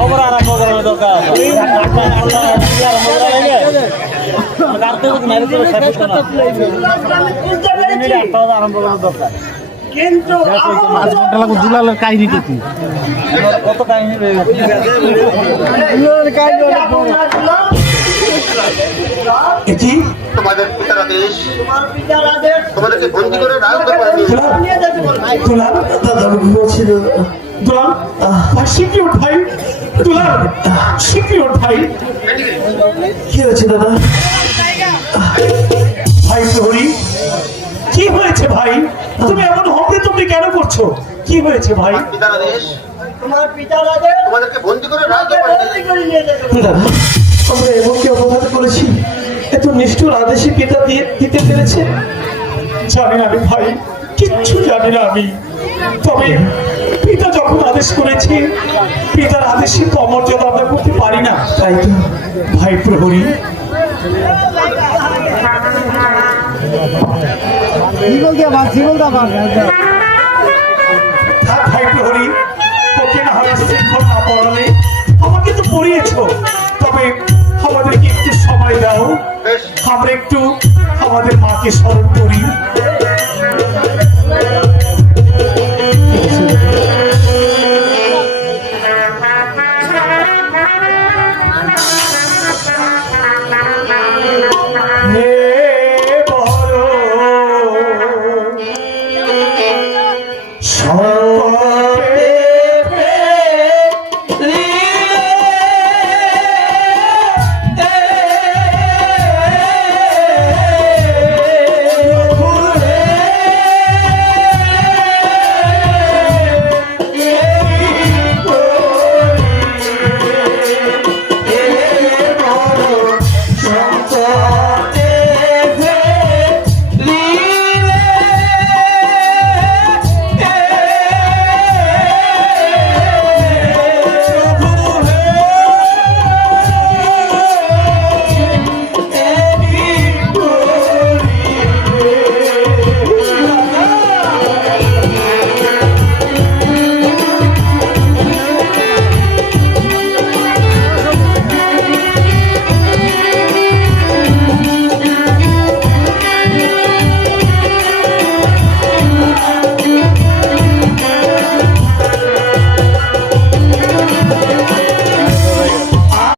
খবর আরম্ভ করার দরকার আরম্ভ করার দরকার কিন্তু দুলালের কাহিনী কি কত কাহিনী তোমাদের পিতার আদেশ তোমাদেরকে বন্দি করে রাজদরবারে কি হয়েছে দাদা? ভাই প্রহরী, কি হয়েছে ভাই? তুমি এমন হবে তুমি কেন করছো? কি হয়েছে ভাই? পিতার আদেশ তোমাদেরকে বন্দি করে রাজদরবারে নিয়ে যেতে হবে। দাদা, আমরা এমন কি অপরাধ করেছি এত নিষ্ঠুর আদেশে পিতা দিতে পেরেছে? জানি না আমি ভাই, কিচ্ছু জানি না আমি। তবে পিতা যখন আদেশ করেছে পিতার আদেশে তো অমর্যাদা আমরা করতে পারি না, তাই তো ভাই প্রহরী। ভাই প্রহরী, ওকে না হয় শৃঙ্খল না পড়ালে আমাকে তো পড়িয়েছ, তবে আমাদেরকে একটু সময় দাও, আমরা একটু আমাদের মাকে স্মরণ করি।